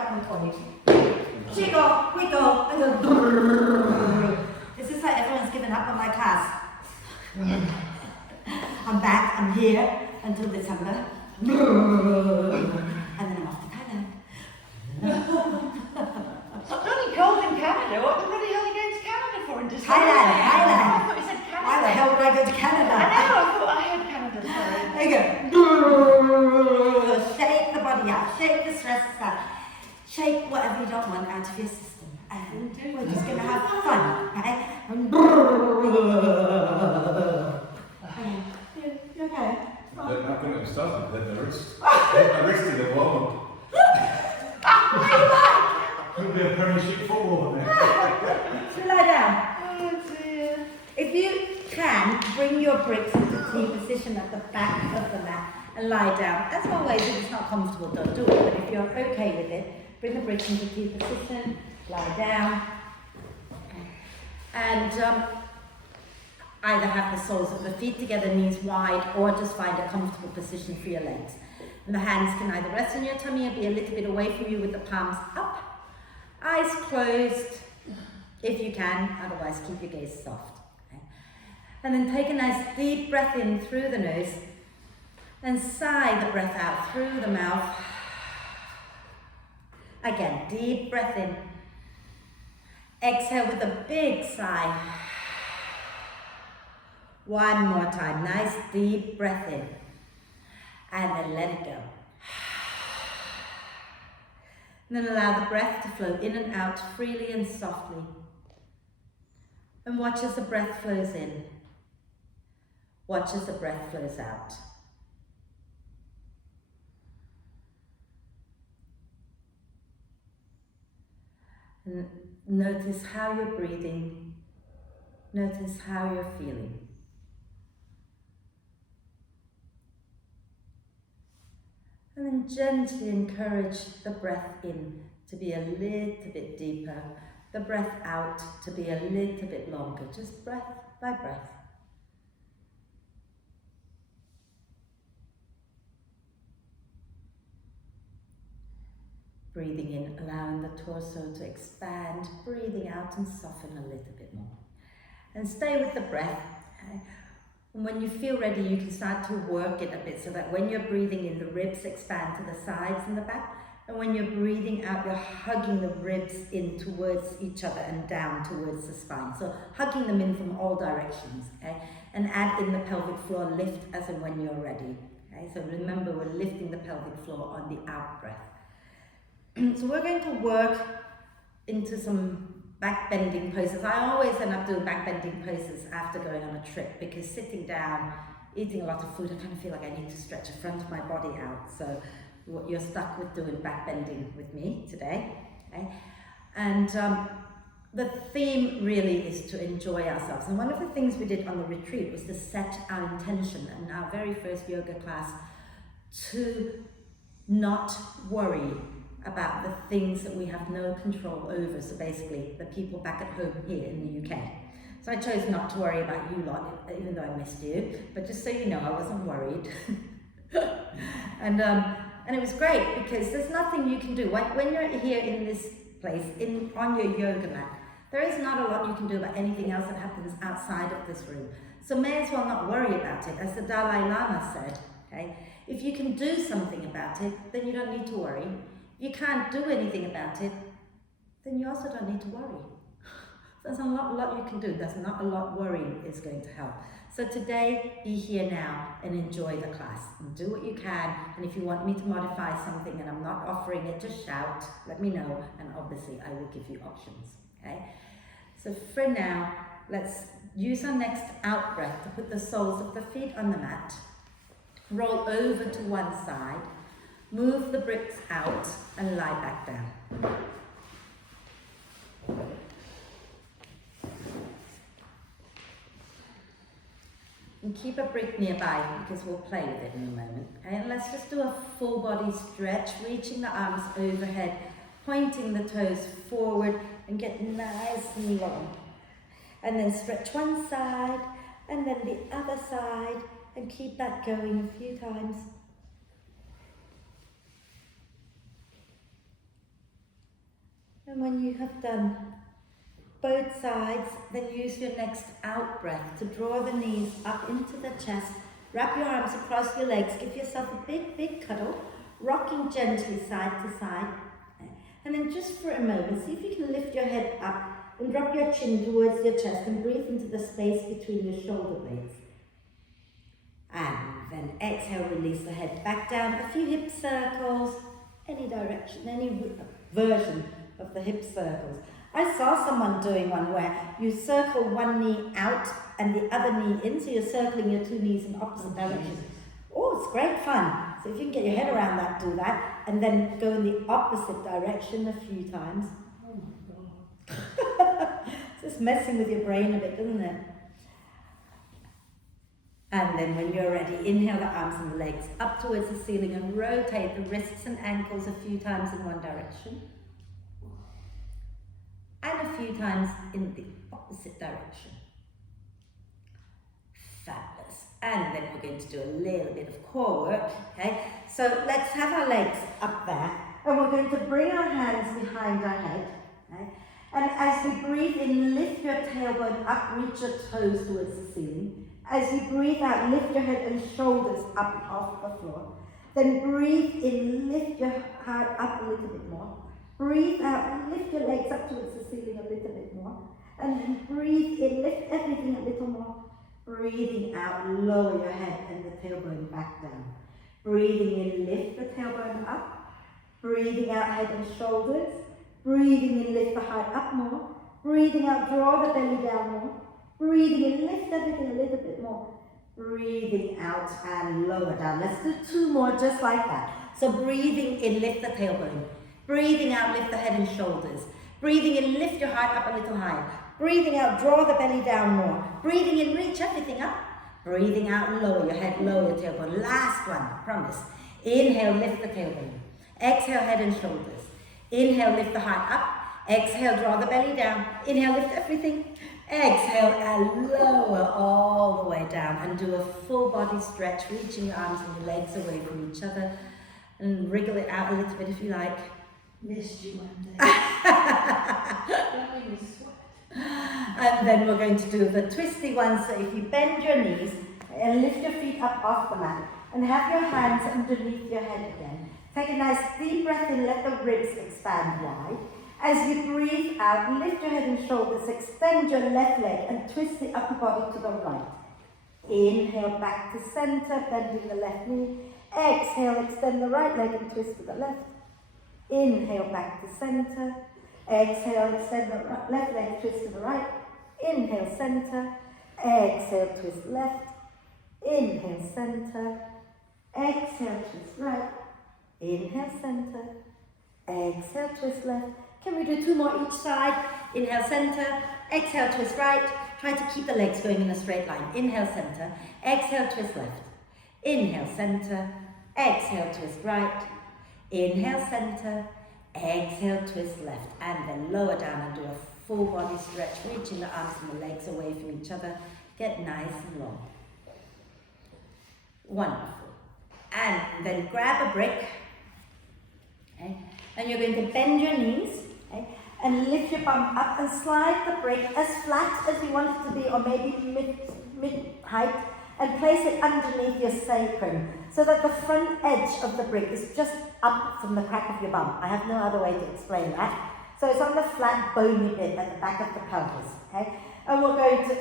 that one for you. Jiggle, wiggle, and then this is how everyone's given up on my class. I'm back, I'm here until December. And then I'm off to Thailand. It's bloody cold in Canada. What the bloody hell are you going to Canada for in December? Thailand. I thought you said Canada. Why the hell would I go to Canada? I know, I thought I heard Canada, sorry. There you go. Shake the body out, shake the stress out, shake whatever you don't want out of your system. And we're just going to have fun, okay? You okay? They're not going to stop it, they're arrested at the moment. Could be a Premiership footballer there. So lie down. Oh dear. If you can, bring your bricks into T position at the back of the mat and lie down. As always, if it's not comfortable, don't do it. But if you're okay with it, bring the bricks into T position, lie down, and either have the soles of the feet together, knees wide, or just find a comfortable position for your legs. And the hands can either rest on your tummy or be a little bit away from you with the palms up. Eyes closed, if you can, otherwise keep your gaze soft. Okay? And then take a nice deep breath in through the nose, and sigh the breath out through the mouth. Again, deep breath in. Exhale with a big sigh. One more time, nice deep breath in. And then let it go. And then allow the breath to flow in and out freely and softly. And watch as the breath flows in. Watch as the breath flows out. And notice how you're breathing. Notice how you're feeling. And then gently encourage the breath in to be a little bit deeper, the breath out to be a little bit longer, just breath by breath. Breathing in, allowing the torso to expand, breathing out and soften a little bit more. And stay with the breath. And when you feel ready, you can start to work it a bit so that when you're breathing in, the ribs expand to the sides and the back. And when you're breathing out, you're hugging the ribs in towards each other and down towards the spine. So hugging them in from all directions, okay? And add in the pelvic floor lift as and when you're ready. Okay? So remember, we're lifting the pelvic floor on the out breath. So we're going to work into some back bending poses. I always end up doing back bending poses after going on a trip, because sitting down, eating a lot of food, I kind of feel like I need to stretch the front of my body out. So you're stuck with doing back bending with me today. Okay? And the theme really is to enjoy ourselves. And one of the things we did on the retreat was to set our intention in our very first yoga class to not worry about the things that we have no control over. So basically, the people back at home here in the UK. So I chose not to worry about you lot, even though I missed you. But just so you know, I wasn't worried. and it was great, because there's nothing you can do. When you're here in this place, on your yoga mat, there is not a lot you can do about anything else that happens outside of this room. So may as well not worry about it. As the Dalai Lama said, okay, if you can do something about it, then you don't need to worry. If you can't do anything about it, then you also don't need to worry. There's not a lot you can do. There's not a lot worrying is going to help. So today, be here now and enjoy the class. And do what you can. And if you want me to modify something and I'm not offering it, just shout, let me know. And obviously, I will give you options. Okay? So for now, let's use our next out breath to put the soles of the feet on the mat. Roll over to one side. Move the bricks out and lie back down. And keep a brick nearby, because we'll play with it in a moment. Okay, and let's just do a full body stretch, reaching the arms overhead, pointing the toes forward, and get nice and long. And then stretch one side, and then the other side, and keep that going a few times. And when you have done both sides, then use your next out breath to draw the knees up into the chest. Wrap your arms across your legs. Give yourself a big, big cuddle, rocking gently side to side. And then just for a moment, see if you can lift your head up and drop your chin towards your chest and breathe into the space between your shoulder blades. And then exhale, release the head back down. A few hip circles, any direction, any version of the hip circles. I saw someone doing one where you circle one knee out and the other knee in, so you're circling your two knees in opposite directions. Oh, it's great fun. So if you can get your head around that, do that, and then go in the opposite direction a few times. Oh my God. It's just messing with your brain a bit, doesn't it? And then when you're ready, inhale the arms and the legs up towards the ceiling and rotate the wrists and ankles a few times in one direction. And a few times in the opposite direction. Fabulous. And then we're going to do a little bit of core work, okay? So let's have our legs up there, and we're going to bring our hands behind our head, okay? And as we breathe in, lift your tailbone up, reach your toes towards the ceiling. As you breathe out, lift your head and shoulders up off the floor. Then breathe in, lift your heart up a little bit more. Breathe out, lift your legs up towards the ceiling a little bit more. And then breathe in, lift everything a little more. Breathing out, lower your head and the tailbone back down. Breathing in, lift the tailbone up. Breathing out, head and shoulders. Breathing in, lift the heart up more. Breathing out, draw the belly down more. Breathing in, lift everything a little bit more. Breathing out and lower down. Let's do two more just like that. So breathing in, lift the tailbone. Breathing out, lift the head and shoulders. Breathing in, lift your heart up a little higher. Breathing out, draw the belly down more. Breathing in, reach everything up. Breathing out, lower your head, lower your tailbone. Last one, promise. Inhale, lift the tailbone. Exhale, head and shoulders. Inhale, lift the heart up. Exhale, draw the belly down. Inhale, lift everything. Exhale and lower all the way down and do a full body stretch, reaching your arms and your legs away from each other and wriggle it out a little bit if you like. Missed you one day. That made me sweat. And then we're going to do the twisty one. So if you bend your knees and lift your feet up off the mat and have your hands underneath your head again. Take a nice deep breath in, let the ribs expand wide. As you breathe out, lift your head and shoulders, extend your left leg and twist the upper body to the right. Inhale back to center, bending the left knee. Exhale, extend the right leg and twist to the left. Inhale back to center. Exhale, extend the left leg, twist to the right. Inhale, center. Exhale, twist left. Inhale, center. Exhale, twist right. Inhale, center. Exhale, twist left. Can we do two more each side? Inhale, center. Exhale, twist right. Try to keep the legs going in a straight line. Inhale, center. Exhale, twist left. Inhale, center. Exhale, twist right. Inhale, center. Exhale, twist left. And then lower down and do a full body stretch, reaching the arms and the legs away from each other. Get nice and long. Wonderful. And then grab a brick. Okay. And you're going to bend your knees, okay, and lift your bum up and slide the brick as flat as you want it to be, or maybe mid height, and place it underneath your sacrum so that the front edge of the brick is just up from the crack of your bum. I have no other way to explain that. So it's on the flat bony bit at the back of the pelvis. Okay? And we're going to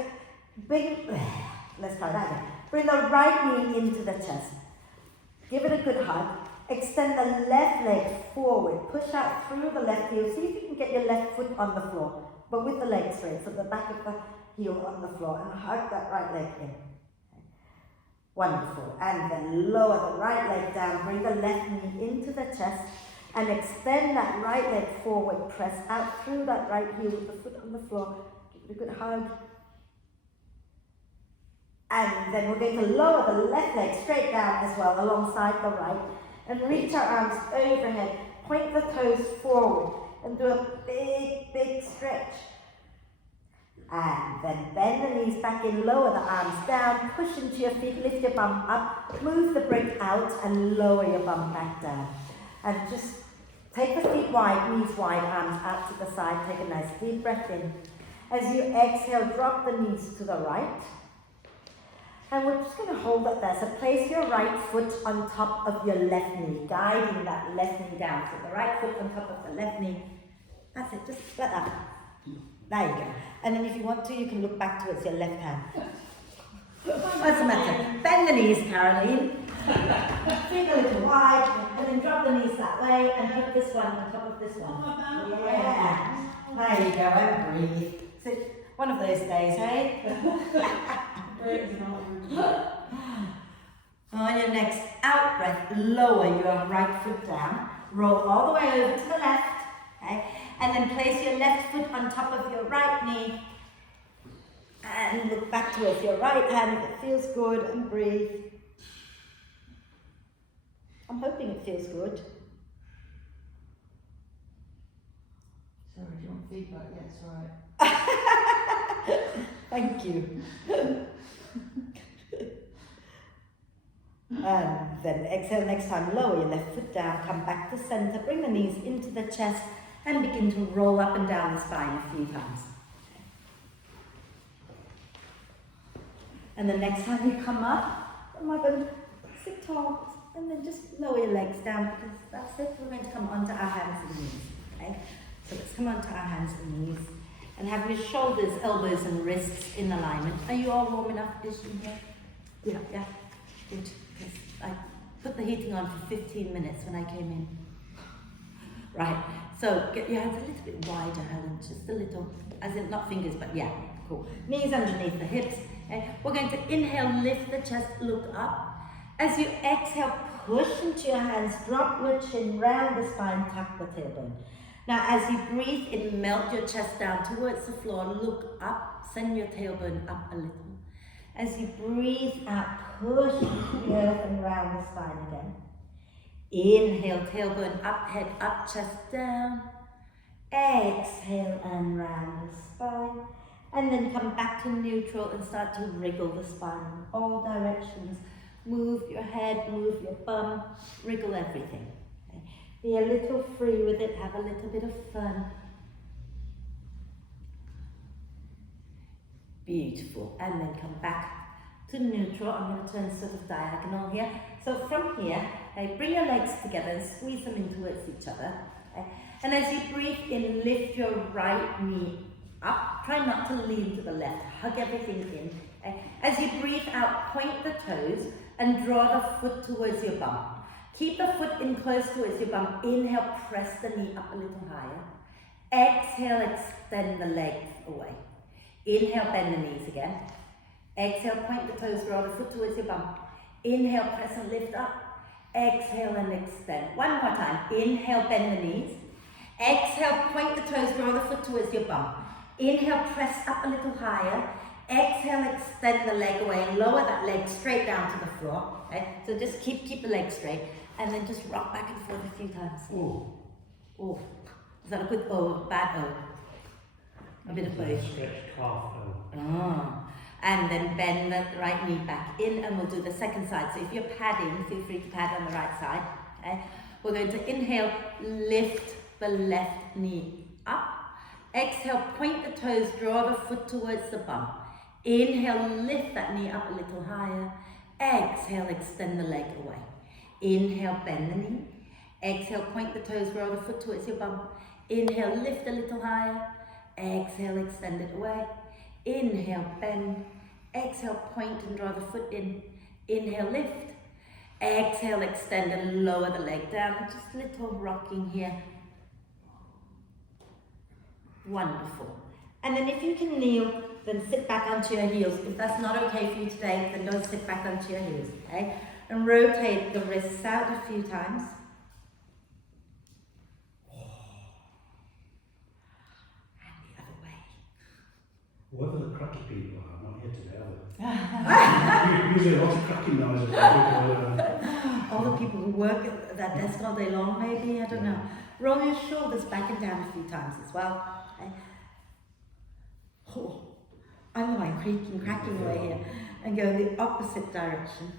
let's try that again. Bring the right knee into the chest. Give it a good hug. Extend the left leg forward. Push out through the left heel. See if you can get your left foot on the floor, but with the leg straight, so the back of the heel on the floor, and hug that right leg in. Okay. Wonderful. And then lower the right leg down. Bring the left knee into the chest and extend that right leg forward. Press out through that right heel with the foot on the floor. Give it a good hug. And then we're going to lower the left leg straight down as well, alongside the right. And reach our arms overhead, point the toes forward, and do a big, big stretch. And then bend the knees back in, lower the arms down, push into your feet, lift your bum up, move the brick out, and lower your bum back down. And just Take the feet wide, knees wide, arms out to the side. Take a nice deep breath in. As you exhale, drop the knees to the right. And we're just going to hold it there. So place your right foot on top of your left knee, guiding that left knee down. So the right foot on top of the left knee. That's it, just like that. There you go. And then if you want to, you can look back towards your left hand. What's the matter? Bend the knees, Caroline. Feet a little wide, and then drop the knees that way, and put this one on top of this one. Yeah. There you go, and breathe. So, one of those days, hey? On your next out breath, lower your right foot down. Roll all the way over to the left. Okay? And then place your left foot on top of your right knee. And look back towards your right hand if it feels good, and breathe. I'm hoping it feels good. Sorry, do you want feedback? Yeah, it's alright. Thank you. And then exhale next time, lower your left foot down, come back to center, bring the knees into the chest, and begin to roll up and down the spine a few times. And the next time you come up, sit tall, and then just lower your legs down, because that's it. We're going to come onto our hands and knees. Okay? So let's come onto our hands and knees, and have your shoulders, elbows, and wrists in alignment. Are you all warm enough? Is in here? Yeah. Good. Yes. I put the heating on for 15 minutes when I came in. Right. So get your hands a little bit wider, Helen. Just a little, as in not fingers, but yeah. Cool. Knees underneath the hips. Okay. We're going to inhale, lift the chest, look up. As you exhale, push into your hands, drop your chin, round the spine, tuck the tailbone. Now, as you breathe in, melt your chest down towards the floor, look up, send your tailbone up a little. As you breathe out, push into the earth and round the spine again. Inhale, tailbone up, head up, chest down. Exhale and round the spine. And then come back to neutral and start to wriggle the spine in all directions. Move your head, move your bum, wriggle everything. Okay. Be a little free with it, have a little bit of fun. Beautiful. And then come back to neutral. I'm going to turn sort of diagonal here. So from here, okay, bring your legs together and squeeze them in towards each other. Okay. And as you breathe in, lift your right knee up. Try not to lean to the left. Hug everything in. Okay. As you breathe out, point the toes and draw the foot towards your bum. Keep the foot in close towards your bum. Inhale, press the knee up a little higher. Exhale, extend the legs away. Inhale, bend the knees again. Exhale, point the toes, draw the foot towards your bum. Inhale, press and lift up. Exhale and extend. One more time. Inhale, bend the knees. Exhale, point the toes, draw the foot towards your bum. Inhale, press up a little higher. Exhale, extend the leg away and lower that leg straight down to the floor. Okay? So just keep the leg straight and then just rock back and forth a few times. Oh. Is that a good O, bad O? A bit of both. Stretched calf. Oh. And then bend the right knee back in, and we'll do the second side. So if you're padding, feel free to pad on the right side. Okay? We're going to inhale, lift the left knee up. Exhale, point the toes, draw the foot towards the bum. Inhale, lift that knee up a little higher. Exhale, extend the leg away. Inhale, bend the knee. Exhale, point the toes, draw the foot towards your bum. Inhale, lift a little higher. Exhale, extend it away. Inhale, bend. Exhale, point and draw the foot in. Inhale, lift. Exhale, extend and lower the leg down. Just a little rocking here. Wonderful. And then if you can kneel, then sit back onto your heels. If that's not okay for you today, then go sit back onto your heels, okay? And rotate the wrists out a few times. And the other way. Whoever the cracky people are, not here today, are they? Usually lots of cracking noises. All the people who work at that desk all day long, maybe, I don't know. Roll your shoulders back and down a few times as well. Okay? Oh, I'm going creaking, cracking away here, and go the opposite direction.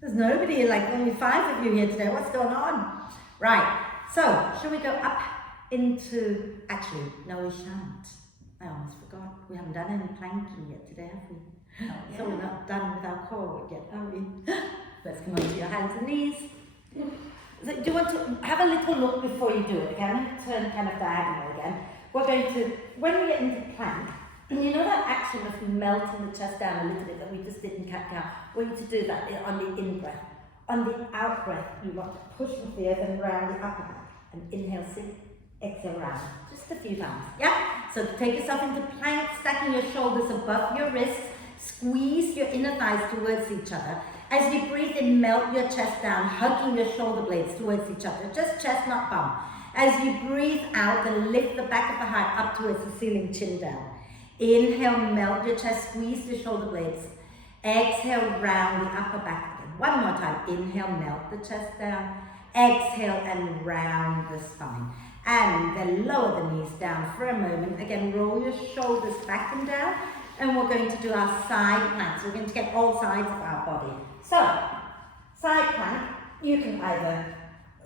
There's nobody, like only 5 of you here today. What's going on? Right, So, shall we go up into, actually, no we shan't. I almost forgot. We haven't done any planking yet today, have we? So we're not done with our core work yet, are we? Let's come onto your hands and knees. So do you want to have a little look before you do it again? Turn kind of diagonal again. We're going to, when we get into plank, you know that action of melting the chest down a little bit that we just didn't cut down? We're going to do that on the in-breath. On the out-breath, you want to push with the earth and round the upper back. And inhale, sink, exhale, round. Just a few times, yeah? So take yourself into plank, stacking your shoulders above your wrists, squeeze your inner thighs towards each other. As you breathe in, melt your chest down, hugging your shoulder blades towards each other. Just chest, not bum. As you breathe out, then lift the back of the heart up towards the ceiling, chin down. Inhale, melt your chest, squeeze your shoulder blades. Exhale, round the upper back again. One more time. Inhale, melt the chest down. Exhale and round the spine. And then lower the knees down for a moment. Again, roll your shoulders back and down. And we're going to do our side planks. We're going to get all sides of our body. So, side plank, you can either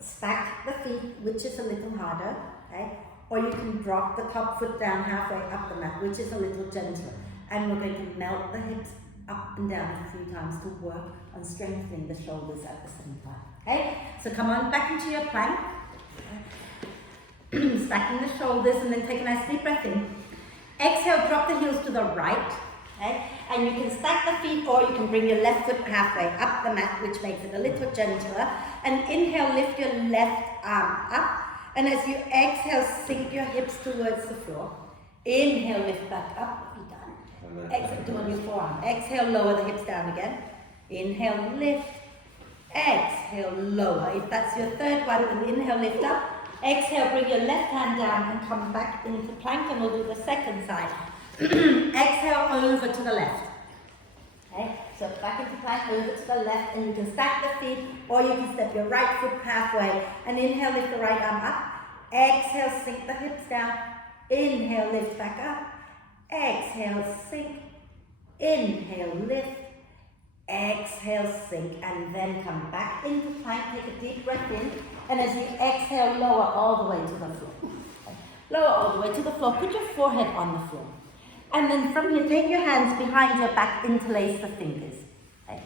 stack the feet, which is a little harder, okay? Or you can drop the top foot down halfway up the mat, which is a little gentler. And we're going to melt the hips up and down a few times to work on strengthening the shoulders at the same time. Okay? So come on back into your plank. Stacking the shoulders and then take a nice deep breath in. Exhale, drop the heels to the right. Okay? And you can stack the feet or you can bring your left foot halfway up the mat, which makes it a little gentler. And inhale, lift your left arm up. And as you exhale, sink your hips towards the floor. Inhale, lift back up. Exhale, do on your forearm. Exhale, lower the hips down again. Inhale, lift. Exhale, lower. If that's your third one, then inhale, lift up. Exhale, bring your left hand down and come back into plank, and we'll do the second side. Exhale, over to the left. Okay, so back into plank, over to the left, and you can stack the feet, or you can step your right foot halfway, and inhale, lift the right arm up. Exhale, sink the hips down. Inhale, lift back up. Exhale, sink. Inhale, lift. Exhale, sink, and then come back into plank. Take a deep breath in, and as you exhale, lower all the way to the floor. Lower all the way to the floor. Put your forehead on the floor. And then from here, take your hands behind your back, interlace the fingers. Okay.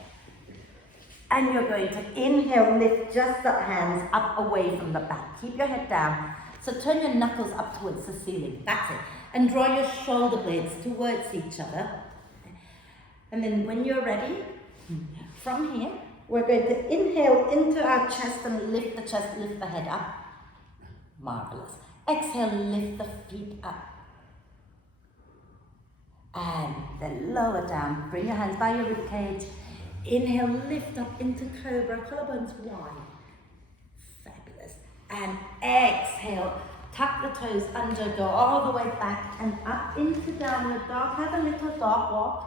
And you're going to inhale, lift just the hands up away from the back. Keep your head down. So turn your knuckles up towards the ceiling. That's it. And draw your shoulder blades towards each other. And then when you're ready, from here, we're going to inhale into our chest and lift the chest, lift the head up. Marvelous. Exhale, lift the feet up. And then lower down. Bring your hands by your rib cage. Inhale, lift up into cobra, collarbones wide. Fabulous. And exhale, tuck the toes under, go all the way back and up into downward dog. Have a little dog walk.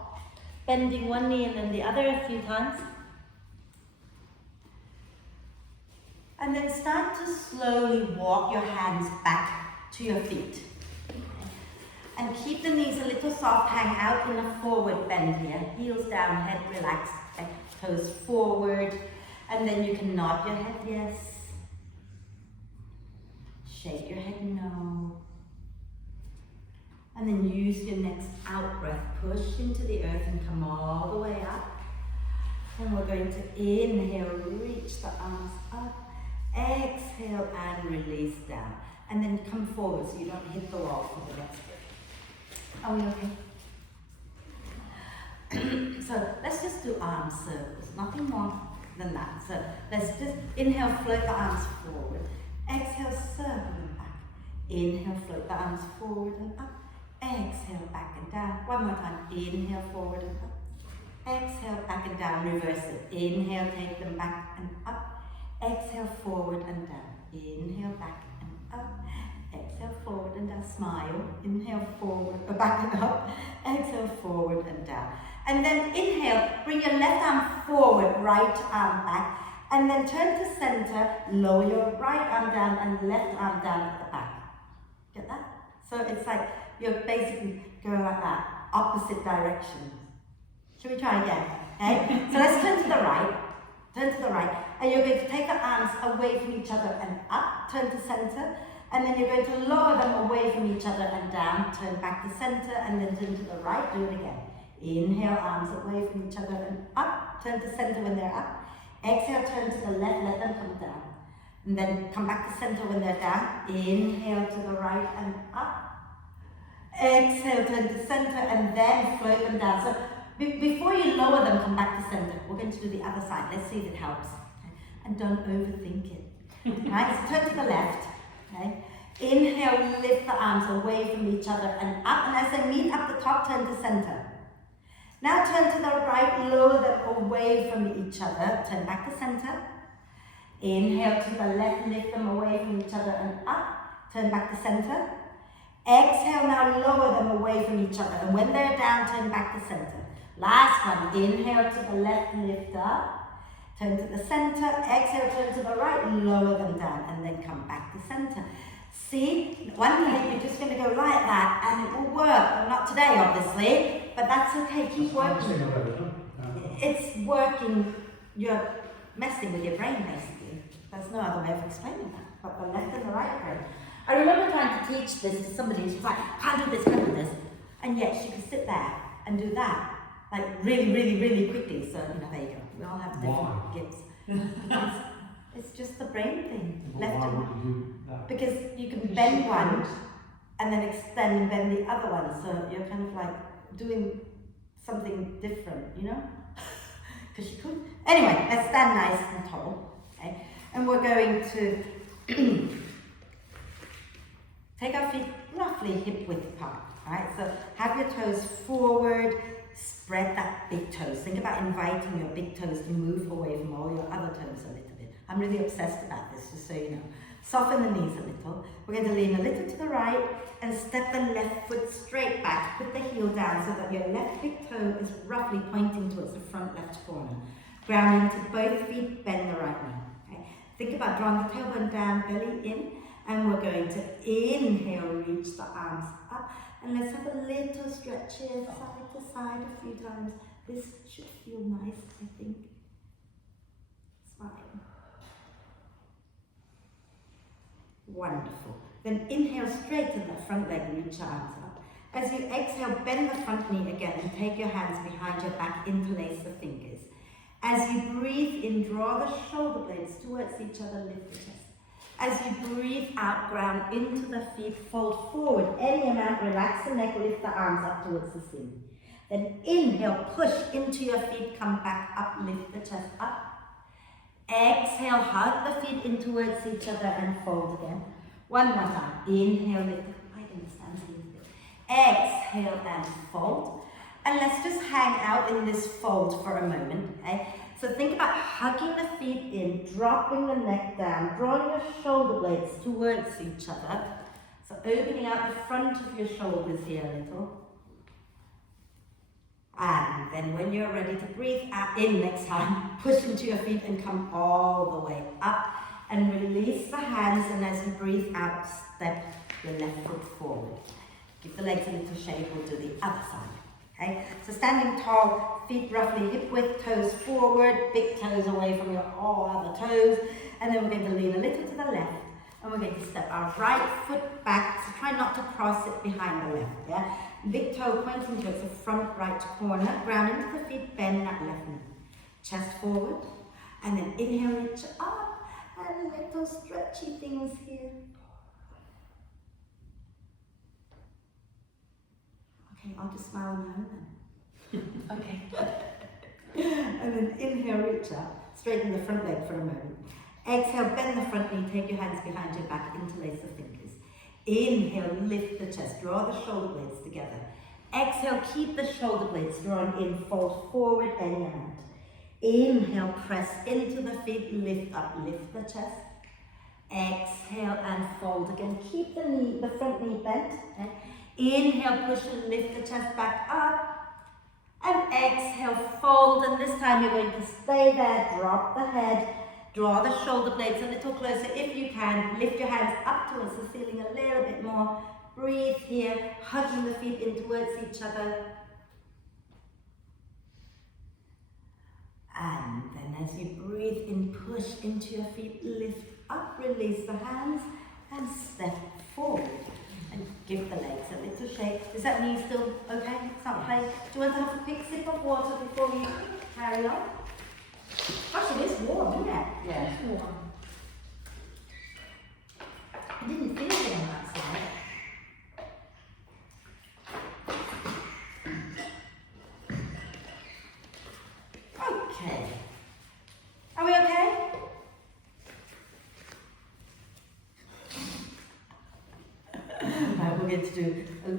Bending one knee and then the other a few times. And then start to slowly walk your hands back to your feet. And keep the knees a little soft, hang out in a forward bend here. Heels down, head relaxed, toes forward. And then you can nod your head yes. Shake your head no. And then use your next out breath. Push into the earth and come all the way up. And we're going to inhale, reach the arms up. Exhale and release down. And then come forward so you don't hit the wall for the next breath. Are we okay? So let's just do arm circles. Nothing more than that. So let's just inhale, float the arms forward. Exhale, circle them back. Inhale, float the arms forward and up. Exhale, back and down. One more time. Inhale, forward and up. Exhale, back and down. Reverse it. Inhale, take them back and up. Exhale, forward and down. Inhale, back and up. Exhale, forward and down. Smile. Inhale, forward, back and up. Exhale, forward and down. And then inhale, bring your left arm forward, right arm back. And then turn to center, lower your right arm down and left arm down at the back. Get that? So it's like you're basically going like that, opposite directions. Shall we try again? Okay? So let's turn to the right. Turn to the right. And you're going to take the arms away from each other and up. up, turn to center, and then you're going to lower them away from each other and down, turn back to center, and then turn to the right, do it again. Inhale, arms away from each other and up, turn to center when they're up. Exhale, turn to the left, let them come down. And then come back to center when they're down. Inhale to the right and up. Exhale, turn to center, and then float them down. So before you lower them, come back to center. We're going to do the other side. Let's see if it helps. Okay? And don't overthink it. Right? So turn to the left. Okay? Inhale, lift the arms away from each other and up. And as they meet up the top, turn to center. Now turn to the right, lower them away from each other. Turn back to center. Inhale to the left, lift them away from each other and up. Turn back to center. Exhale, now lower them away from each other. And when they're down, turn back to center. Last one. Inhale to the left, lift up. Turn to the center. Exhale, turn to the right, lower them down. And then come back to center. See, one day you're just going to go like that and it will work. Well, not today, obviously, but that's okay. Keep working. It's working. You're messing with your brain, basically. There's no other way of explaining that, but the left and the right brain. I remember trying to teach this to somebody who's like, can't do this, can't do this. And yet she could sit there and do that, like really, really, really quickly. So, there you go. We all have different gifts. It's just the brain thing. Why would you do that? Because you can bend one and then extend and bend the other one. So you're kind of like doing something different, Because you could. Anyway, let's stand nice and tall. Okay? And we're going to take our feet roughly hip width apart. Right? So have your toes forward, spread that big toes. Think about inviting your big toes to move away from all your other toes a little bit. I'm really obsessed about this, just so you know. Soften the knees a little. We're going to lean a little to the right and step the left foot straight back. Put the heel down so that your left big toe is roughly pointing towards the front left corner. Ground into both feet, bend the right knee. Okay? Think about drawing the tailbone down, belly in, and we're going to inhale, reach the arms up. And let's have a little stretch here, side to side a few times. This should feel nice, I think. Smile. Wonderful. Then inhale, straighten the front leg, reach your arms up. As you exhale, bend the front knee again and take your hands behind your back, interlace the fingers. As you breathe in, draw the shoulder blades towards each other, lift the chest. As you breathe out, ground into the feet, fold forward any amount, relax the neck, lift the arms up towards the ceiling. Then inhale, push into your feet, come back up, lift the chest up. Exhale, hug the feet in towards each other and fold again. One more time. Inhale, lift the feet. I understand. Exhale and fold. And let's just hang out in this fold for a moment. Okay? So think about hugging the feet in, dropping the neck down, drawing your shoulder blades towards each other. So opening out the front of your shoulders here a little. And then when you're ready to breathe out in next time, push into your feet and come all the way up. And release the hands, and as you breathe out, step your left foot forward. Give the legs a little shake, we'll do the other side. Okay? So standing tall, feet roughly hip width, toes forward, big toes away from your all other toes. And then we're going to lean a little to the left. And we're going to step our right foot back, so try not to cross it behind the left. Yeah? Big toe pointing towards the front right corner, ground into the feet, bend that left knee. Chest forward, and then inhale, reach up, and little stretchy things here. Okay, I'll just smile now then. Okay. And then inhale, reach up, straighten the front leg for a moment. Exhale, bend the front knee, take your hands behind your back, interlace the fingers. Inhale, lift the chest, draw the shoulder blades together. Exhale, keep the shoulder blades drawn in, fold forward any amount. Inhale, press into the feet, lift up, lift the chest. Exhale and fold again. Keep the front knee bent. Okay? Inhale, push and lift the chest back up. And exhale, fold. And this time you're going to stay there, drop the head. Draw the shoulder blades a little closer if you can. Lift your hands up towards the ceiling a little bit more. Breathe here, hugging the feet in towards each other. And then as you breathe in, push into your feet, lift up, release the hands, and step forward. And give the legs a little shake. Is that knee still okay? It's not pain. Do you want to have a quick sip of water before we carry on? Actually, it is warm, isn't it? Yeah. It's warm. I didn't feel it on that side. Okay. Are we okay? Right, we're going to do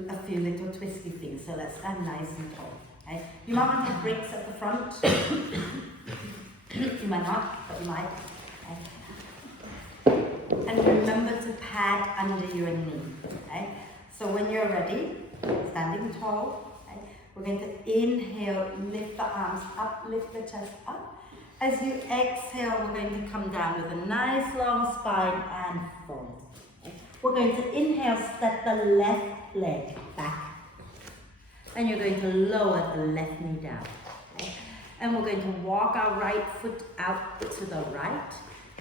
a few little twisty things, so let's stand nice and tall. Okay? You might want to have bricks at the front. You might not, but you might. Okay? And remember to pad under your knee. Okay? So when you're ready, standing tall, okay, we're going to inhale, lift the arms up, lift the chest up. As you exhale, we're going to come down with a nice long spine and fold. Okay? We're going to inhale, step the left leg back. And you're going to lower the left knee down. Okay? And we're going to walk our right foot out to the right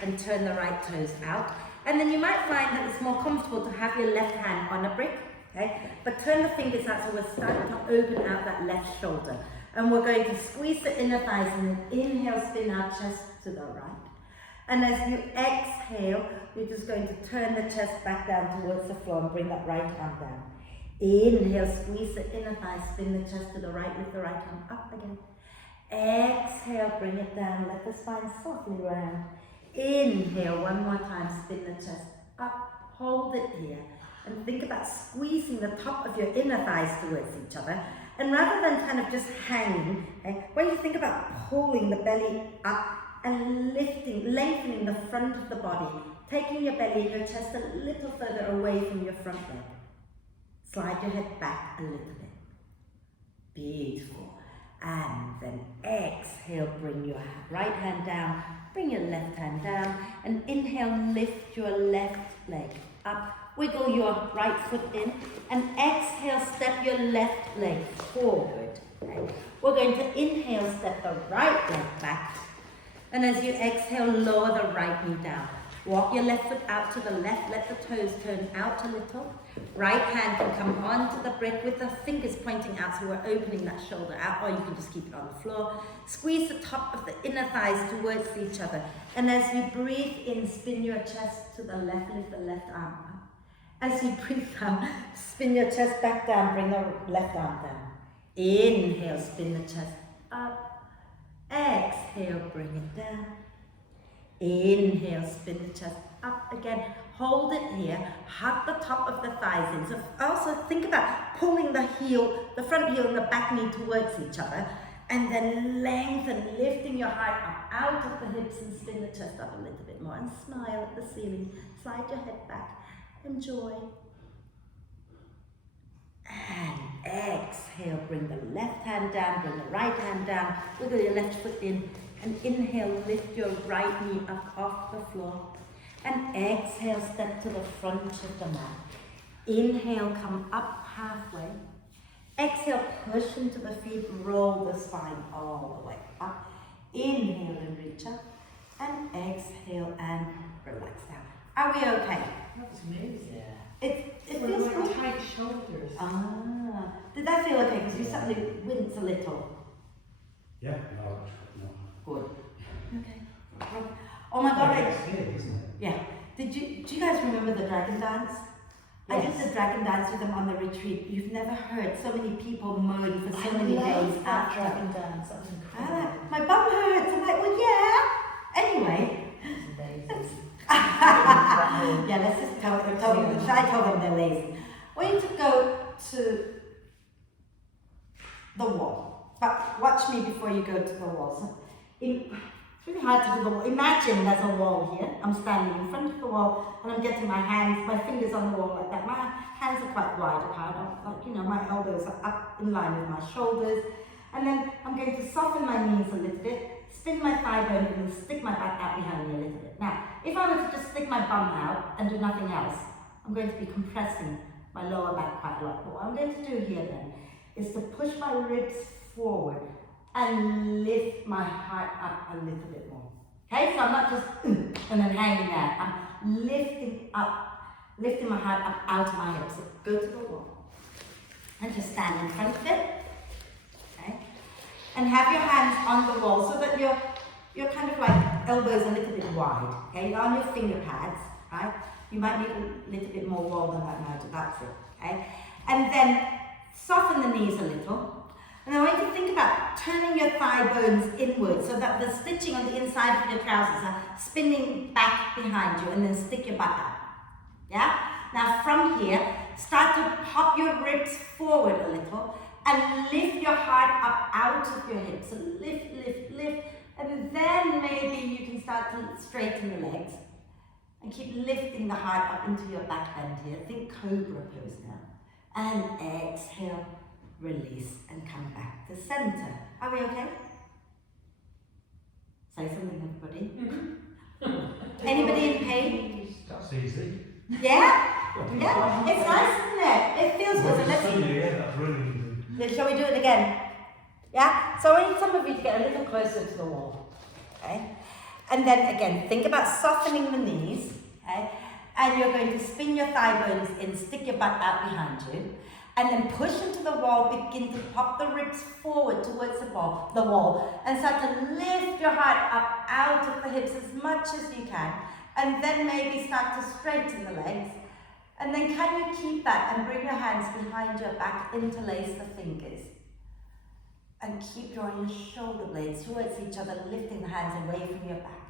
and turn the right toes out. And then you might find that it's more comfortable to have your left hand on a brick, okay? But turn the fingers out so we're starting to open out that left shoulder. And we're going to squeeze the inner thighs and then inhale, spin our chest to the right. And as you exhale, you're just going to turn the chest back down towards the floor and bring that right arm down. Inhale, squeeze the inner thighs, spin the chest to the right, lift the right arm up again. Exhale, bring it down, let the spine softly round. Inhale, one more time, spin the chest up, hold it here. And think about squeezing the top of your inner thighs towards each other. And rather than kind of just hanging, okay, when you think about pulling the belly up and lifting, lengthening the front of the body, taking your belly and your chest a little further away from your front leg. Slide your head back a little bit. Beautiful. And then exhale, bring your right hand down, bring your left hand down, and inhale, lift your left leg up. Wiggle your right foot in, and exhale, step your left leg forward. Okay. We're going to inhale, step the right leg back, and as you exhale, lower the right knee down. Walk your left foot out to the left, let the toes turn out a little. Right hand can come onto the brick with the fingers pointing out, so we're opening that shoulder out, or you can just keep it on the floor. Squeeze the top of the inner thighs towards each other. And as you breathe in, spin your chest to the left, lift the left arm up. As you breathe down, spin your chest back down, bring the left arm down. Inhale, spin the chest up. Exhale, bring it down. Inhale, spin the chest up again. Hold it here. Hug the top of the thighs in. So also think about pulling the heel, the front heel and the back knee towards each other. And then lengthen, lifting your heart up out of the hips and spin the chest up a little bit more. And smile at the ceiling. Slide your head back. Enjoy. And exhale, bring the left hand down, bring the right hand down. Wiggle your left foot in. And inhale, lift your right knee up off the floor. And exhale, step to the front of the mat. Inhale, come up halfway. Exhale, push into the feet, roll the spine all the way up. Inhale and reach up. And exhale and relax down. Are we okay? That was amazing. It With feels like good. tight shoulders. Ah, did that feel okay? Because you suddenly winced a little. Yeah, no. Good. Okay. Oh my God! It's good, isn't it? Yeah. Do you guys remember the dragon dance? I did the dragon dance with them on the retreat. You've never heard so many people moan for so many days after. dragon dance. That was incredible. My bum hurts. I'm like, well, yeah. Anyway. It's amazing. Yeah, let's just tell them. Should I tell them they're lazy? I want you to go to the wall. But watch me before you go to the wall. So, it's really hard to do the wall. Imagine there's a wall here. I'm standing in front of the wall and I'm getting my fingers on the wall like that. My hands are quite wide apart. My elbows are up in line with my shoulders. And then I'm going to soften my knees a little bit, spin my thigh bone and stick my back out behind me a little bit. Now, if I were to just stick my bum out and do nothing else, I'm going to be compressing my lower back quite a lot. But what I'm going to do here then is to push my ribs forward and lift my heart up a little bit more. Okay, so I'm not just and then hanging there. I'm lifting my heart up out of my hips. So go to the wall and just stand in front of it. Okay, and have your hands on the wall so that you're kind of like elbows a little bit wide. Okay, you're on your finger pads, right? You might need a little bit more wall than that now, that's it. Okay, and then soften the knees a little. And I want you to think about turning your thigh bones inwards so that the stitching on the inside of your trousers are spinning back behind you, and then stick your butt out. Yeah? Now from here, start to pop your ribs forward a little and lift your heart up out of your hips. So lift, lift, lift. And then maybe you can start to straighten the legs. And keep lifting the heart up into your back bend here. Think cobra pose now. And exhale. Release and come back to center. Are we okay? Say something, everybody. Anybody in pain? That's easy. Yeah? Yeah? It's nice, isn't it? It feels good. Yeah, that's really easy. Shall we do it again? Yeah? So I need some of you to get a little closer to the wall. Okay? And then again, think about softening the knees. Okay? And you're going to spin your thigh bones in, stick your butt out behind you. And then push into the wall, begin to pop the ribs forward towards the wall, and start to lift your heart up out of the hips as much as you can. And then maybe start to straighten the legs. And then can you keep that and bring your hands behind your back, interlace the fingers. And keep drawing your shoulder blades towards each other, lifting the hands away from your back.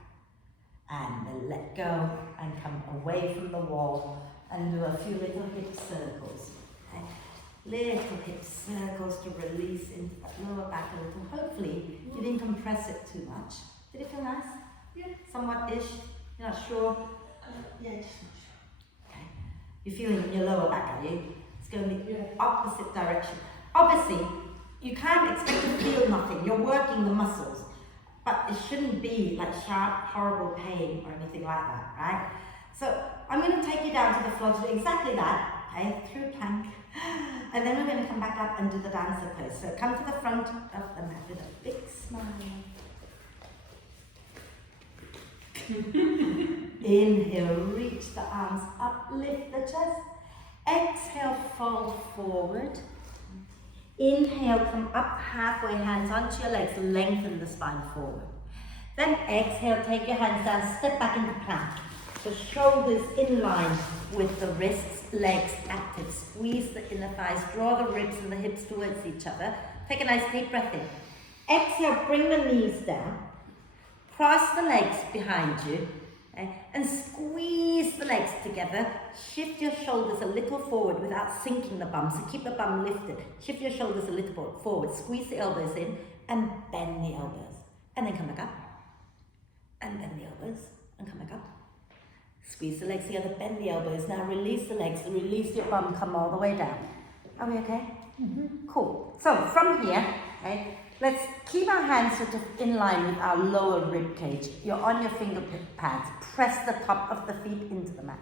And then let go and come away from the wall and do a few little hip circles. Okay? Little hip circles to release into that lower back a little. Hopefully you didn't compress it too much. Did it feel nice? Yeah. Somewhat-ish? You're not sure? Yeah, just not sure. Okay. You're feeling in your lower back, are you? It's going to be Yeah. opposite direction. Obviously, you can't expect to feel nothing. You're working the muscles. But it shouldn't be like sharp, horrible pain or anything like that, right? So I'm going to take you down to the floor to do exactly that, okay, through plank. And then we're going to come back up and do the dancer pose. So come to the front of the mat with a big smile. Inhale, reach the arms up, lift the chest. Exhale, fold forward. Inhale, come up halfway, hands onto your legs, lengthen the spine forward. Then exhale, take your hands down, step back into plank. The shoulders in line with the wrists, legs active. Squeeze the inner thighs, draw the ribs and the hips towards each other. Take a nice deep breath in. Exhale, bring the knees down. Cross the legs behind you. Okay, and squeeze the legs together. Shift your shoulders a little forward without sinking the bum. So keep the bum lifted. Shift your shoulders a little forward. Squeeze the elbows in and bend the elbows. And then come back up. And bend the elbows and come back up. Squeeze the legs together, bend the elbows. Now release the legs, release your bum, come all the way down. Are we okay? Mm-hmm. Cool. So from here, okay, let's keep our hands sort of in line with our lower rib cage. You're on your finger pads. Press the top of the feet into the mat.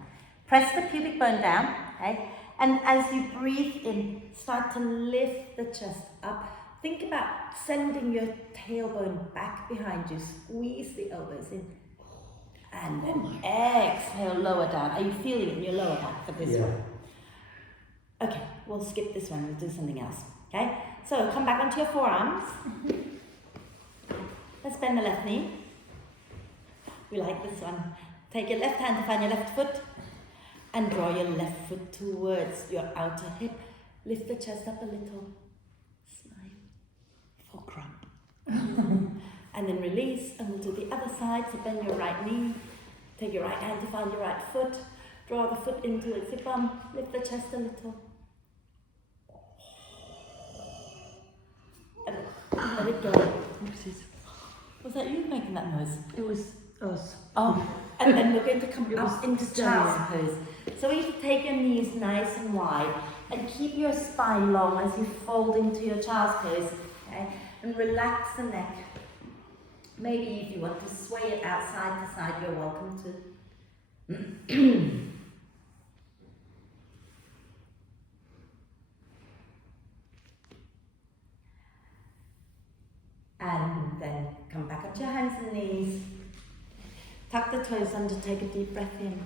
Press the pubic bone down, okay? And as you breathe in, start to lift the chest up. Think about sending your tailbone back behind you. Squeeze the elbows in. And then exhale, lower down. Are you feeling it in your lower back for this one? Okay, we'll skip this one. We'll do something else. Okay? So come back onto your forearms. Let's bend the left knee. We like this one. Take your left hand to find your left foot and draw your left foot towards your outer hip. Lift the chest up a little. Smile. For crump. And then release, and we'll do the other side. So bend your right knee. Take your right hand to find your right foot. Draw the foot in towards your bum. Lift the chest a little. And let it go. Oopsies. Was that you making that noise? It was us. Oh, and then we're going to come It up was into stunning. child's pose. So you take your knees nice and wide and keep your spine long as you fold into your child's pose. Okay? And relax the neck. Maybe if you want to sway it outside to side, you're welcome to. And then come back onto your hands and knees. Tuck the toes under, take a deep breath in.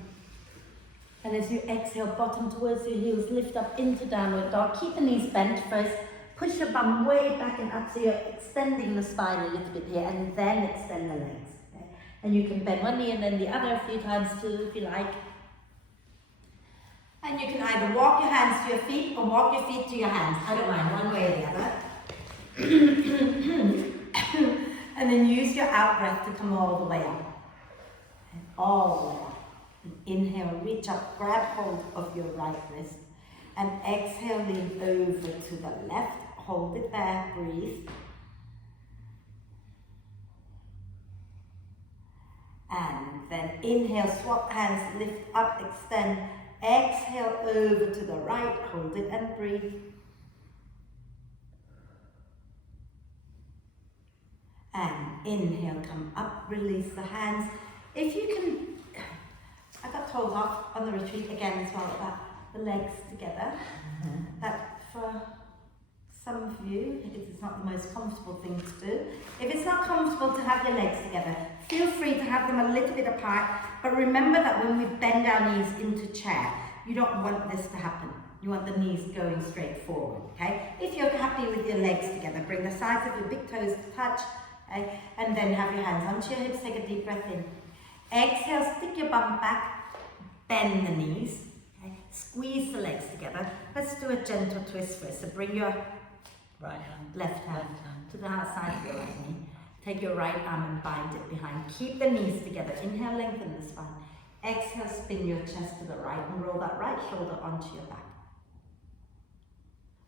And as you exhale, bottom towards your heels, lift up into downward dog. Keep the knees bent first. Push your bum way back and up so you're extending the spine a little bit here, and then extend the legs. Okay? And you can bend one knee and then the other a few times too, if you like. And you can either walk your hands to your feet or walk your feet to your hands. I don't mind, one way or the other. And then use your out breath to come all the way up. And all the way up. And inhale, reach up, grab hold of your right wrist. And exhale, lean over to the left. Hold it there, breathe. And then inhale, swap hands, lift up, extend. Exhale over to the right, hold it and breathe. And inhale, come up, release the hands. If you can, I got told off on the retreat again as well about the legs together. That for some of you, it's not the most comfortable thing to do. If it's not comfortable to have your legs together, feel free to have them a little bit apart, but remember that when we bend our knees into chair, you don't want this to happen. You want the knees going straight forward, okay? If you're happy with your legs together, bring the sides of your big toes to touch, okay? And then have your hands onto your hips, take a deep breath in. Exhale, stick your bum back, bend the knees, okay? Squeeze the legs together. Let's do a gentle twist first. So bring your left hand to the outside of your right knee. Take your right arm and bind it behind. Keep the knees together. Inhale, lengthen the spine. Exhale, spin your chest to the right and roll that right shoulder onto your back.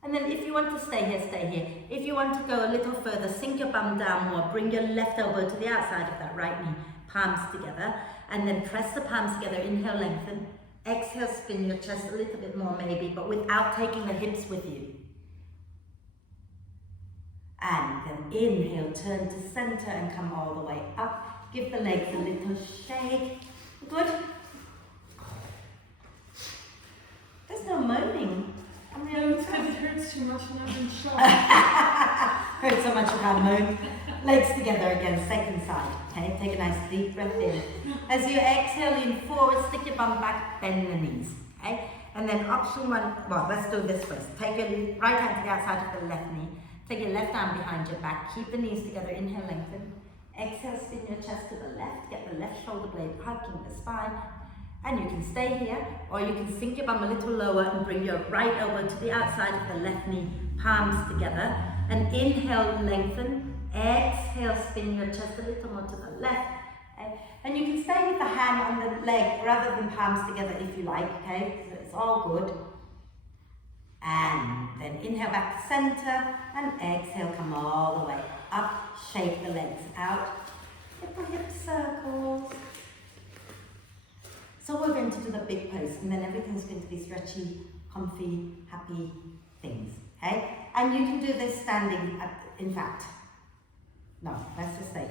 And then if you want to stay here, stay here. If you want to go a little further, sink your bum down more. Bring your left elbow to the outside of that right knee. Palms together. And then press the palms together. Inhale, lengthen. Exhale, spin your chest a little bit more maybe, but without taking the hips with you. And then inhale, turn to center and come all the way up. Give the legs a little shake. Good. There's no moaning. I'm really No, it's because it hurts too much and I've been shocked. Hurt so much I can't moan. Legs together again, second side. Okay, take a nice deep breath in. As you exhale, lean forward, stick your bum back, bend the knees. Okay, and then option one. Well, let's do this first. Take your right hand to the outside of the left knee. Take your left arm behind your back. Keep the knees together. Inhale, lengthen. Exhale, spin your chest to the left. Get the left shoulder blade hugging the spine. And you can stay here, or you can sink your bum a little lower and bring your right elbow to the outside of the left knee, palms together. And inhale, lengthen. Exhale, spin your chest a little more to the left. Okay? And you can stay with the hand on the leg rather than palms together if you like, okay? So it's all good. And then inhale back to center, and exhale, come all the way up, shake the legs out, hip circles. So we're going to do the big pose, and then everything's going to be stretchy, comfy, happy things, okay? And you can do this standing, in fact, no, let's just say,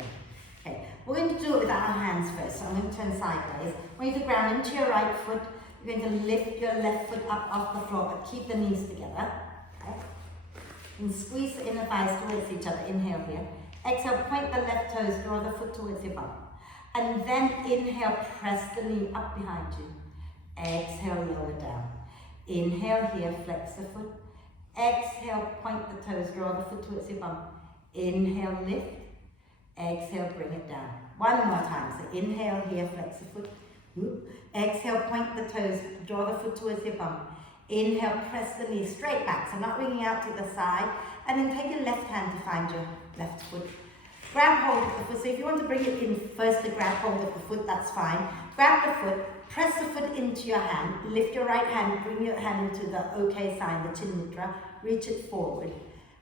okay. We're going to do it with our hands first, so I'm going to turn sideways. When you ground into your right foot, you're going to lift your left foot up off the floor, but keep the knees together. Okay? And squeeze the inner thighs towards each other. Inhale here. Exhale, point the left toes, draw the foot towards your bum. And then inhale, press the knee up behind you. Exhale, lower down. Inhale here, flex the foot. Exhale, point the toes, draw the foot towards your bum. Inhale, lift. Exhale, bring it down. One more time. So inhale here, flex the foot. Exhale, point the toes, draw the foot towards your bum. Inhale, press the knee straight back, so not wringing out to the side. And then take your left hand to find your left foot. Grab hold of the foot. So if you want to bring it in first to grab hold of the foot, that's fine. Grab the foot, press the foot into your hand, lift your right hand, bring your hand into the OK sign, the chin mudra, reach it forward,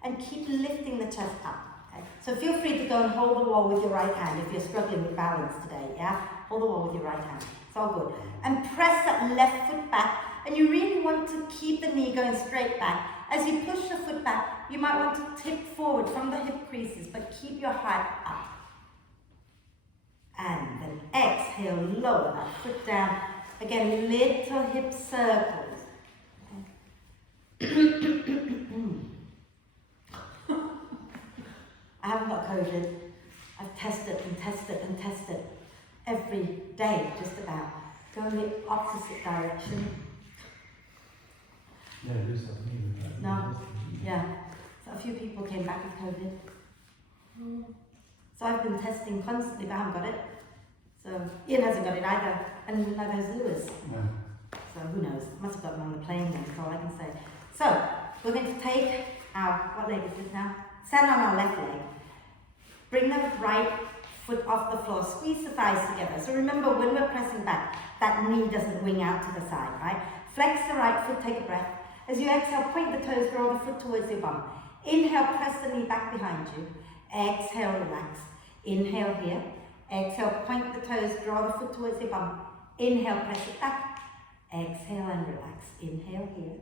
and keep lifting the chest up. Okay? So feel free to go and hold the wall with your right hand if you're struggling with balance today, yeah? Hold the wall with your right hand. It's all good. And press that left foot back, and you really want to keep the knee going straight back. As you push the foot back, you might want to tip forward from the hip creases, but keep your heart up. And then exhale, lower that foot down. Again, little hip circles. I haven't got COVID. I've tested and tested and tested. every day, just about. Go in the opposite direction. Yeah, do something. No. Yeah. So a few people came back with COVID. So I've been testing constantly, but I haven't got it. So Ian hasn't got it either, and neither has Lewis. No. So who knows? Must have got them on the plane then, that's all I can say. So we're going to take our, what leg is this now? Stand on our left leg. Bring the right foot off the floor. Squeeze the thighs together. So remember, when we're pressing back, that knee doesn't wing out to the side, right? Flex the right foot, take a breath. As you exhale, point the toes, draw the foot towards your bum. Inhale, press the knee back behind you. Exhale, relax. Inhale here. Exhale, point the toes, draw the foot towards your bum. Inhale, press it back. Exhale and relax. Inhale here.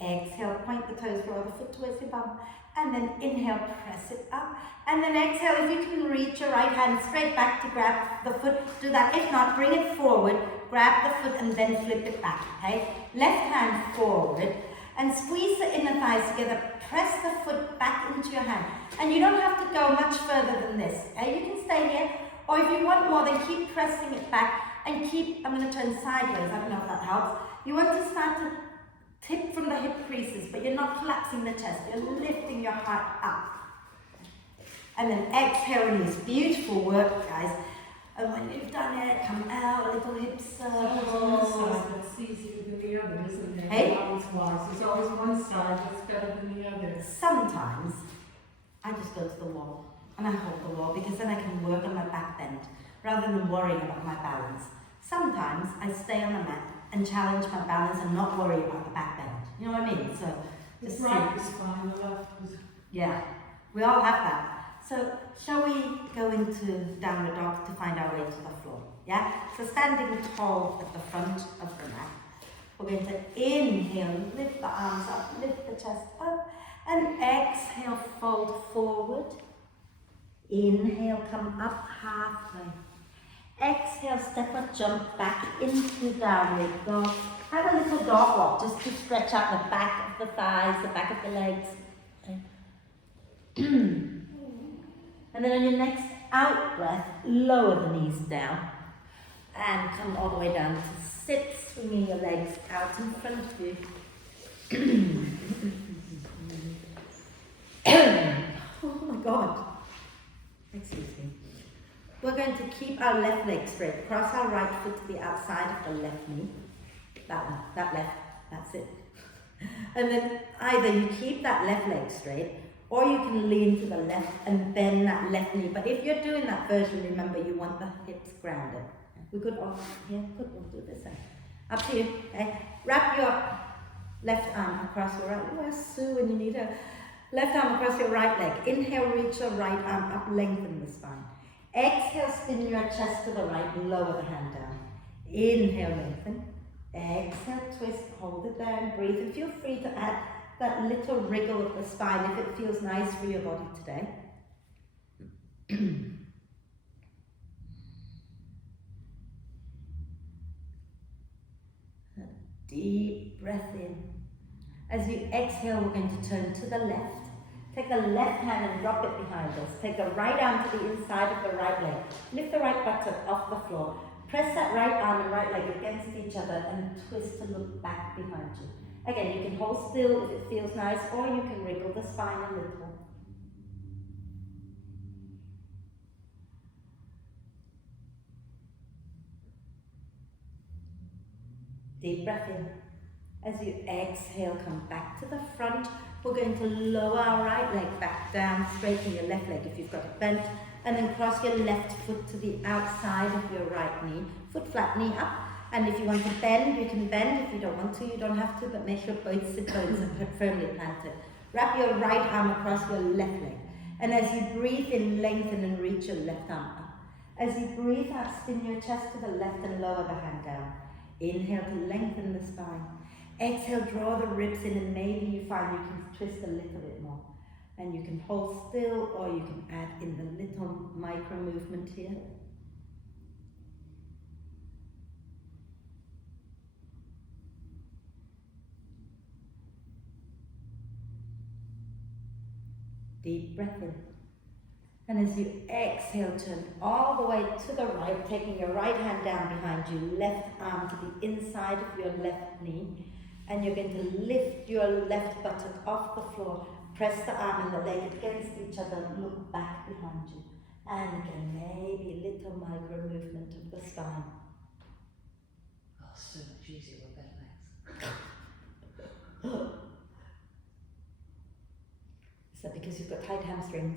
Exhale, point the toes, draw the foot towards your bum. And then inhale, press it up. And then exhale, if you can reach your right hand straight back to grab the foot, do that. If not, bring it forward, grab the foot and then flip it back, okay? Left hand forward and squeeze the inner thighs together. Press the foot back into your hand. And you don't have to go much further than this, okay? You can stay here, or if you want more, then keep pressing it back and keep, I'm going to turn sideways, I don't know if that helps. You want to start to tip from the hip creases, but you're not collapsing the chest, you're lifting your heart up. And then exhale, release. Beautiful work, guys. And when you've done it, come out, little hip circles. That's easier than the other, isn't it? Hey? Balance-wise, there's always one side that's better than the other. Sometimes I just go to the wall and I hold the wall because then I can work on my back bend rather than worrying about my balance. Sometimes I stay on the mat and challenge my balance and not worry about the back bend. You know what I mean? So just The right is fine, the left is... yeah, we all have that. So shall we go into downward dog to find our way to the floor? Yeah? So standing tall at the front of the mat. We're going to inhale, lift the arms up, lift the chest up, and exhale, fold forward. Inhale, come up halfway. Exhale, step or jump back into downward dog. Have a little dog walk just to stretch out the back of the thighs, the back of the legs. Okay. And then on your next out breath, lower the knees down and come all the way down to sit, swinging your legs out in front of you. Oh my God. Excuse me. We're going to keep our left leg straight. Cross our right foot to the outside of the left knee. That one, that left, that's it. And then either you keep that left leg straight, or you can lean to the left and bend that left knee. But if you're doing that version, remember you want the hips grounded. We could all, yeah, good, we'll do this then. Up to you, okay? Wrap your left arm across your right. Where's Sue when you need her? Left arm across your right leg. Inhale, reach your right arm up, lengthen the spine. Exhale, spin your chest to the right, lower the hand down. Inhale, lengthen. Exhale, twist, hold it down, breathe, and feel free to add that little wriggle of the spine if it feels nice for your body today. Deep breath in. As you exhale, we're going to turn to the left. Take the left hand and drop it behind us. Take the right arm to the inside of the right leg. Lift the right buttock off the floor. Press that right arm and right leg against each other and twist to look back behind you. Again, you can hold still if it feels nice, or you can wriggle the spine a little. Deep breath in. As you exhale, come back to the front. We're going to lower our right leg back down, straighten your left leg if you've got it bent, and then cross your left foot to the outside of your right knee. Foot flat, knee up. And if you want to bend, you can bend. If you don't want to, you don't have to, but make sure both sit bones are firmly planted. Wrap your right arm across your left leg. And as you breathe in, lengthen and reach your left arm up. As you breathe out, spin your chest to the left and lower the hand down. Inhale to lengthen the spine. Exhale, draw the ribs in, and maybe you find you can twist a little bit more. And you can hold still, or you can add in the little micro movement here. Deep breath in. And as you exhale, turn all the way to the right, taking your right hand down behind you, left arm to the inside of your left knee. And you're going to lift your left buttock off the floor, press the arm and the leg against each other, look back behind you. And again, maybe a little micro movement of the spine. Oh, so much easier with bare legs. Is that because you've got tight hamstrings?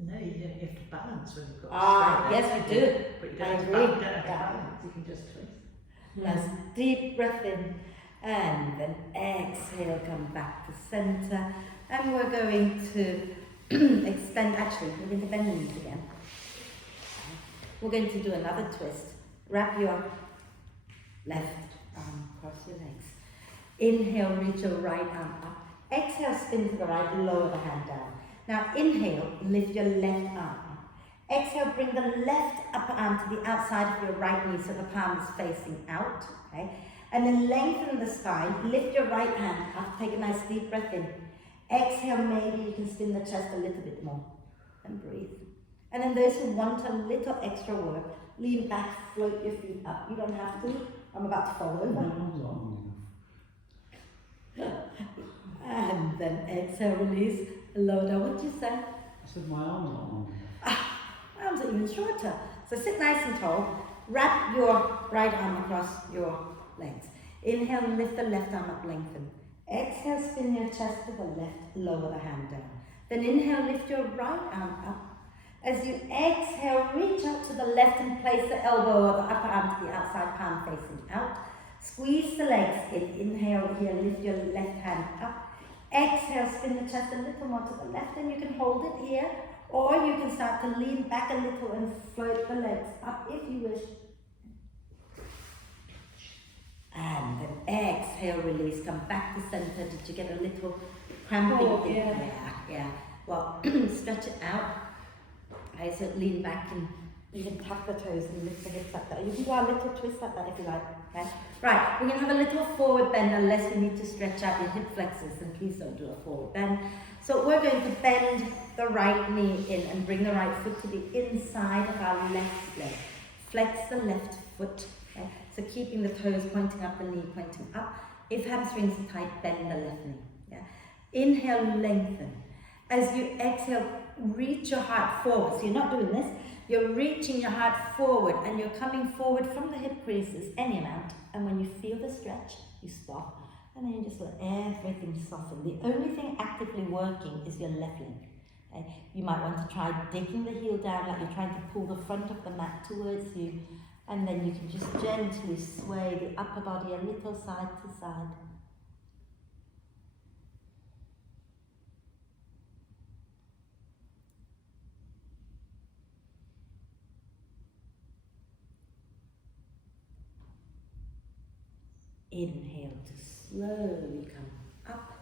No, you don't have to balance when you've got Ah, straight yes, legs, you do. But you I don't have to agree. balance, Yeah. you can just twist. Nice deep breath in, and then exhale, come back to center. And we're going to extend, actually, we're going to bend the knees again. We're going to do another twist. Wrap your left arm across your legs. Inhale, reach your right arm up. Exhale, spin to the right, lower the hand down. Now inhale, lift your left arm up. Exhale, bring the left upper arm to the outside of your right knee so the palm is facing out. Okay? And then lengthen the spine, lift your right hand up, take a nice deep breath in. Exhale, maybe you can spin the chest a little bit more. And breathe. And then those who want a little extra work, lean back, float your feet up. You don't have to. I'm about to fall over. And then exhale, release, lower down. What did you say? I said my arm's not long enough. My arms are even shorter. So sit nice and tall. Wrap your right arm across your legs. Inhale, lift the left arm up, lengthen. Exhale, spin your chest to the left, lower the hand down. Then inhale, lift your right arm up. As you exhale, reach out to the left and place the elbow or the upper arm to the outside, palm facing out. Squeeze the legs in. Inhale here, lift your left hand up. Exhale, spin the chest a little more to the left, and you can hold it here, or you can start to lean back a little and float the legs up if you wish. And then exhale, release, come back to center. Did you get a little cramping? Oh, yeah. Yeah. Well, stretch it out. Okay, so lean back and even tap the toes and lift the hips like that. You can do a little twist like that if you like. Okay? Right, we're going to have a little forward bend unless you need to stretch out your hip flexors, and please don't do a forward bend. So we're going to bend the right knee in and bring the right foot to the inside of our left leg. Flex the left foot. Okay? So keeping the toes pointing up, the knee pointing up. If hamstrings are tight, bend the left knee. Yeah? Inhale, lengthen. As you exhale, reach your heart forward. So you're not doing this. You're reaching your heart forward and you're coming forward from the hip creases, any amount. And when you feel the stretch, you stop. And then you just let everything soften. The only thing actively working is your left leg. Okay? You might want to try digging the heel down like you're trying to pull the front of the mat towards you. And then you can just gently sway the upper body a little side to side. Inhale to slowly come up,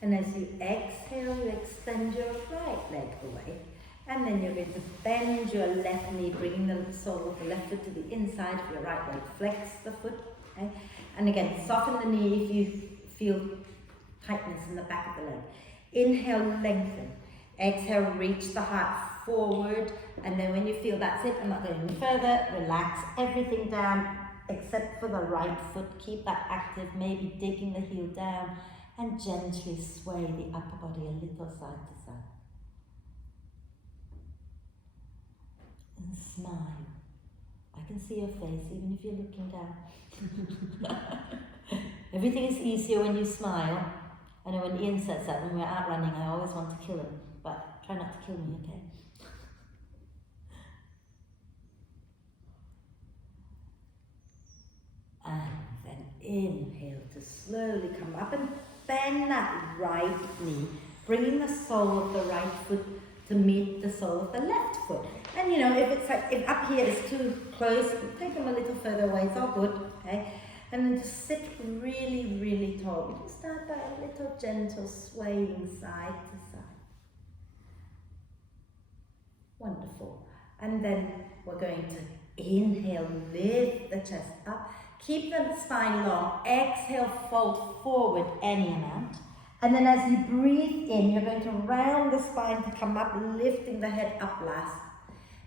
and as you exhale, you extend your right leg away, and then you're going to bend your left knee, bringing the sole of the left foot to the inside of your right leg. Flex the foot, okay? And again, soften the knee if you feel tightness in the back of the leg. Inhale, lengthen. Exhale, reach the heart forward, and then when you feel that's it, I'm not going any further, relax everything down, except for the right foot. Keep that active, maybe digging the heel down, and gently sway the upper body a little side to side. And smile. I can see your face, even if you're looking down. Everything is easier when you smile. I know when Ian says that, when we're out running, I always want to kill him, but try not to kill me, okay? And then inhale to slowly come up and bend that right knee, bringing the sole of the right foot to meet the sole of the left foot. And you know, if it's like, if up here is too close, take them a little further away, it's all good, okay? And then just sit really, really tall. Just start by a little gentle swaying side to side. Wonderful. And then we're going to inhale, lift the chest up. Keep the spine long. Exhale, fold forward any amount. And then as you breathe in, you're going to round the spine to come up, lifting the head up last.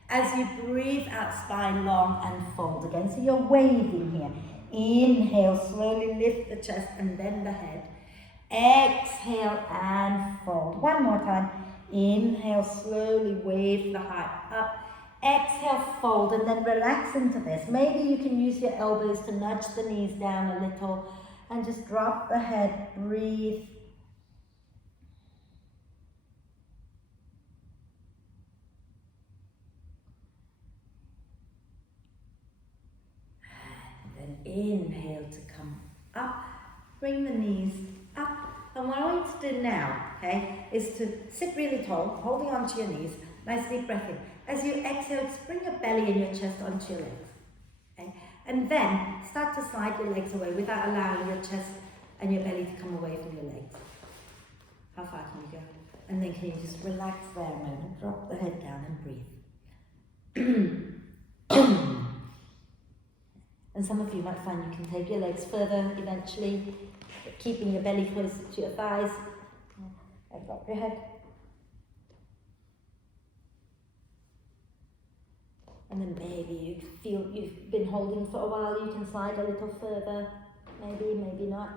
As you breathe out, spine long and fold again. So you're waving here. Inhale, slowly lift the chest and then the head. Exhale and fold. One more time. Inhale, slowly wave the heart up. Exhale, fold, and then relax into this. Maybe you can use your elbows to nudge the knees down a little and just drop the head, breathe. And then inhale to come up, bring the knees up. And what I want to do now, okay, is to sit really tall, holding onto your knees, nice deep breath in. As you exhale, just bring your belly and your chest onto your legs. Okay? And then start to slide your legs away without allowing your chest and your belly to come away from your legs. How far can you go? And then can you just relax there a moment, drop the head down and breathe. And some of you might find you can take your legs further eventually, keeping your belly close to your thighs. And drop your head. And then maybe you feel you've been holding for a while, you can slide a little further. Maybe, maybe not.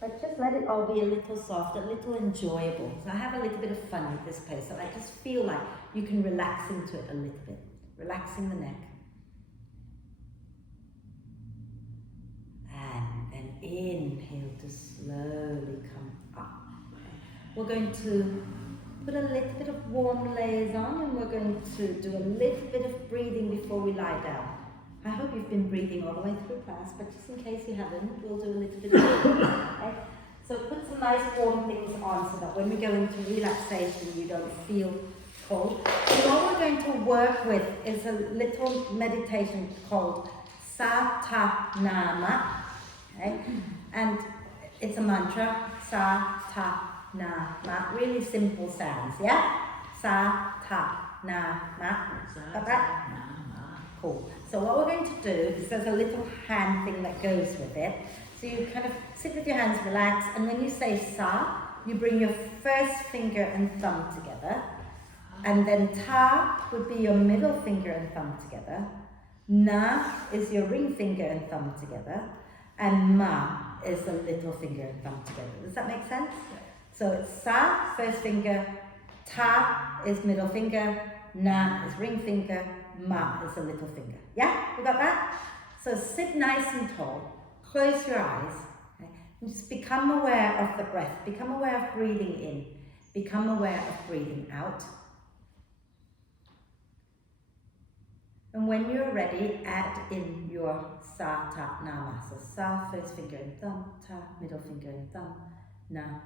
But just let it all be a little soft, a little enjoyable. So I have a little bit of fun with this pose. So I just feel like you can relax into it a little bit. Relaxing the neck. And then inhale to slowly come up. We're going to put a little bit of warm layers on, and we're going to do a little bit of breathing before we lie down. I hope you've been breathing all the way through class, but just in case you haven't, we'll do a little bit of breathing. Okay? So put some nice warm things on so that when we go into relaxation, you don't feel cold. So what we're going to work with is a little meditation called Satanama. Okay? And it's a mantra, Sa-ta-na-ma, really simple sounds, yeah? Sa-ta-na-ma. Got that? Cool. So what we're going to do is there's a little hand thing that goes with it. So you kind of sit with your hands relaxed, and when you say sa, you bring your first finger and thumb together. And then ta would be your middle finger and thumb together. Na is your ring finger and thumb together. And ma is the little finger and thumb together. Does that make sense? So it's sa, first finger, ta is middle finger, na is ring finger, ma is the little finger. Yeah? You got that? So sit nice and tall, close your eyes, okay? And just become aware of the breath, become aware of breathing in, become aware of breathing out. And when you're ready, add in your sa-ta-na-ma. So sa, first finger and thumb, ta, middle finger and thumb, na,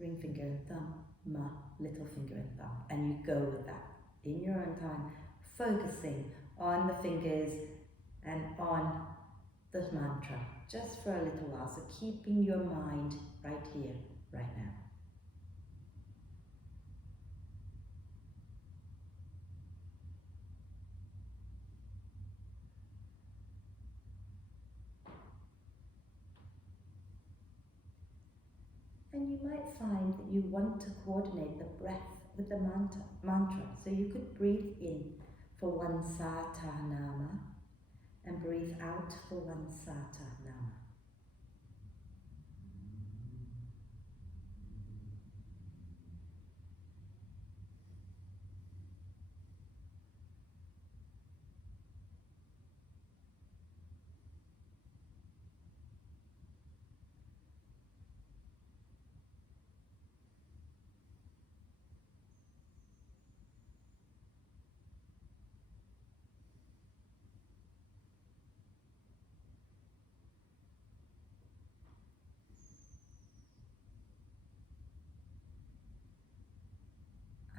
ring finger and thumb, ma, little finger and thumb. And you go with that in your own time, focusing on the fingers and on the mantra, just for a little while. So keeping your mind right here, right now. And you might find that you want to coordinate the breath with the mantra. So you could breathe in for one sa-ta-nama and breathe out for one sa-ta-nama.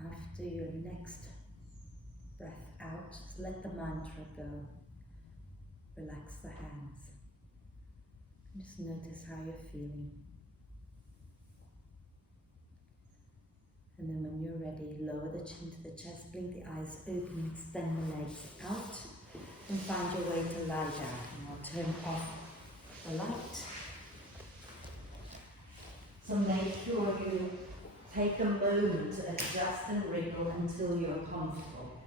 After your next breath out, just let the mantra go. Relax the hands. Just notice how you're feeling. And then when you're ready, lower the chin to the chest, blink the eyes open, extend the legs out, and find your way to lie down. And I'll turn off the light. So make sure you take a moment to adjust and wriggle until you're comfortable.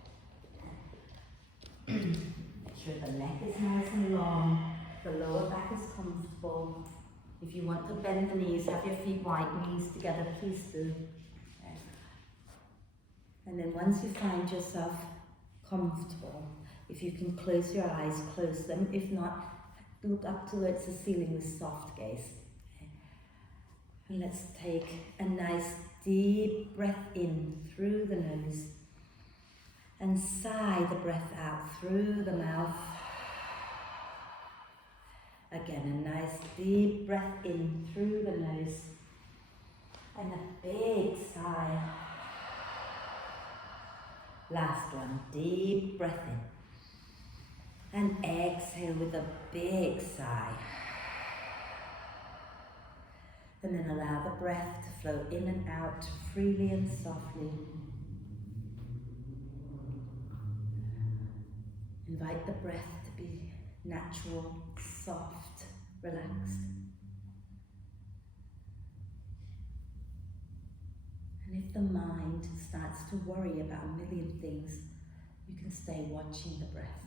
Make sure the neck is nice and long, the lower back is comfortable. If you want to bend the knees, have your feet wide, knees together, please do. And then once you find yourself comfortable, if you can close your eyes, close them. If not, look up towards the ceiling with soft gaze. And let's take a nice deep breath in through the nose and sigh the breath out through the mouth. Again, a nice deep breath in through the nose and a big sigh. Last one, deep breath in and exhale with a big sigh. And then allow the breath to flow in and out freely and softly. Invite the breath to be natural, soft, relaxed. And if the mind starts to worry about a million things, you can stay watching the breath.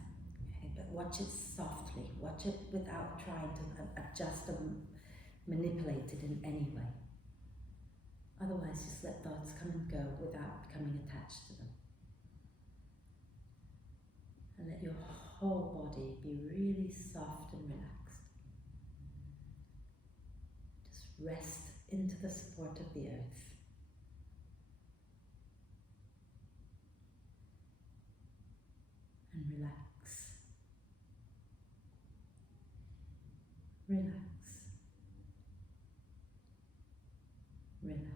Okay? But watch it softly. Watch it without trying to adjust or manipulate it in any way. Otherwise, just let thoughts come and go without becoming attached to them. And let your whole body be really soft and relaxed. Just rest into the support of the earth. And relax. Relax. Relax.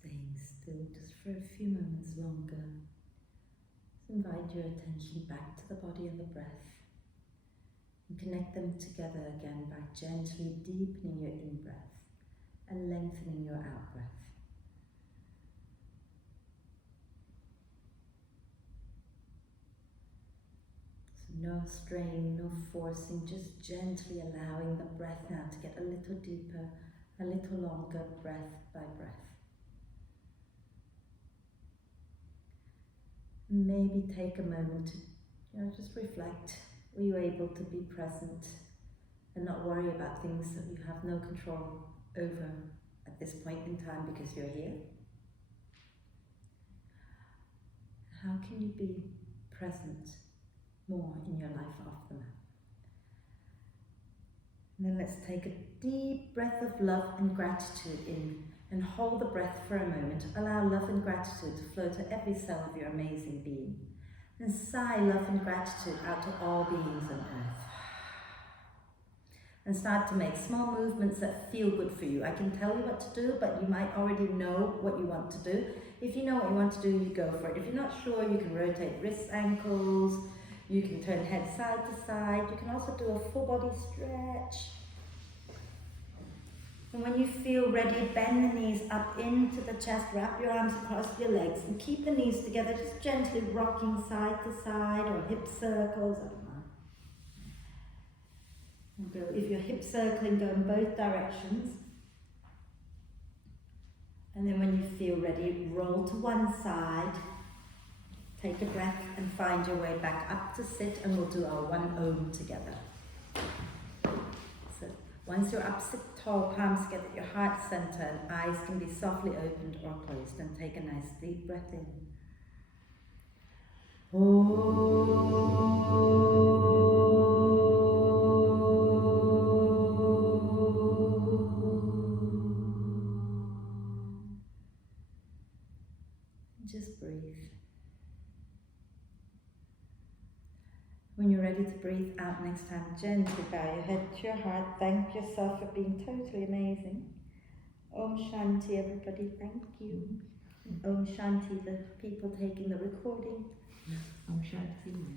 Staying still just for a few moments longer. Just invite your attention back to the body and the breath and connect them together again by gently deepening your in-breath and lengthening your out-breath. So no strain, no forcing, just gently allowing the breath now to get a little deeper, a little longer, breath by breath. Maybe take a moment to just reflect. Were you able to be present and not worry about things that you have no control over at this point in time because you're here? How can you be present more in your life off the mat? And then let's take a deep breath of love and gratitude in and hold the breath for a moment. Allow love and gratitude to flow to every cell of your amazing being. And sigh love and gratitude out to all beings on earth. And start to make small movements that feel good for you. I can tell you what to do, but you might already know what you want to do. If you know what you want to do, you go for it. If you're not sure, you can rotate wrists, ankles. You can turn head side to side. You can also do a full body stretch. And when you feel ready, bend the knees up into the chest, wrap your arms across your legs and keep the knees together, just gently rocking side to side or hip circles, I don't know. And go, if you're hip circling, go in both directions. And then when you feel ready, roll to one side, take a breath and find your way back up to sit, and we'll do our one Om together. So once you're up, sit tall, palms together at your heart center, and eyes can be softly opened or closed, and take a nice deep breath in. Just breathe. When you're ready to breathe out next time, gently bow your head to your heart. Thank yourself for being totally amazing. Om Shanti, everybody. Thank you. Om Shanti, the people taking the recording. Om Shanti.